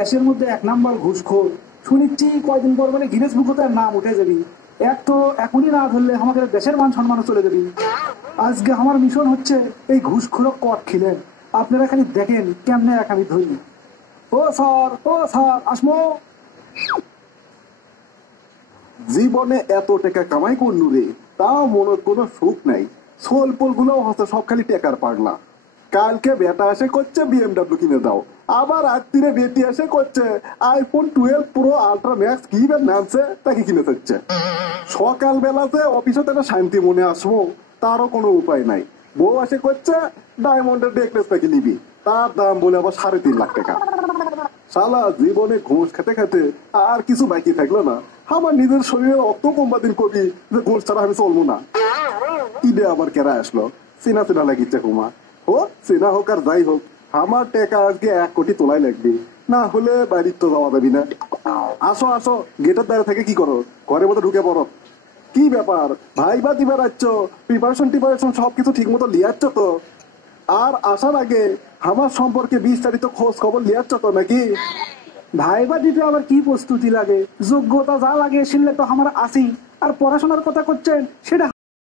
দেশের মধ্যে 1 নাম্বার ঘুষখোর। শুনেছি কয়দিন পর মানে গিনেস বুকে তার নাম উঠে যাবি। এক তো এখনই না ধরলে আমাদের দেশের মান সম্মানও চলে যাবি। আজকে আমার মিশন হচ্ছে এই ঘুষখোরক কট খিলেন। আপনারা খালি দেখেন কেমনে এক আমি ধরি। ও স্যার আসমো। জীবনে এত টাকা কামাই করলু রে, তাও মনের কোনো সুখ নাই। সোলপোল গুলো হচ্ছে সব খালি টেকার পাগলা। কালকে বেটা এসে করছে বিএমডাব্লিউ কিনে দাও, আবার রাত্রিরে বেটি এসে করছে আইফোন 12 প্রো আল্ট্রা ম্যাক্স কি নামছে তাকে কিনে থাকছে। সকাল বেলাতে অফিসে একটা শান্তি মনে আসবো, তারও কোনো উপায় নাই। বউ এসে করছে ডায়মন্ডের নেকলেস নাকি নিবি, তার দাম বলে আবার 3.5 লাখ টাকা। শালা জীবনে ঘুষ খেতে খেতে আর কিছু বাকি থাকলো না। আমার নিজের শরীরে অত কমবাদিন কবি যে ঘুষ ছাড়া আমি চলবো না। ঈদে আবার কেরা আসলো, চেনা চেনা লাগিচ্ছে কুমা। হোক চেনা হোক আর যাই হোক, আমার টাকা আজকে 1 কোটি তোলাই লাগবে, না হলে বাড়ির তো যাওয়া যাবি না। আসো আসো, গেটের দ্বারা থেকে কি করো, ঘরের মধ্যে ঢুকে পড়ো। কি ব্যাপার ভাই বা দিবার আসছ, প্রিপারেশন সবকিছু ঠিক মতো লিয়াচ্ছ তো? আর আসার আগে আমার সম্পর্কে বিস্তারিত খোঁজ খবর লিয়াচ্ছ তো নাকি? ভাইবা দিতে আবার কি প্রস্তুতি লাগে, যোগ্যতা যা লাগে শুনলে তো আমার আসি। আর পড়াশোনার কথা করছেন সেটা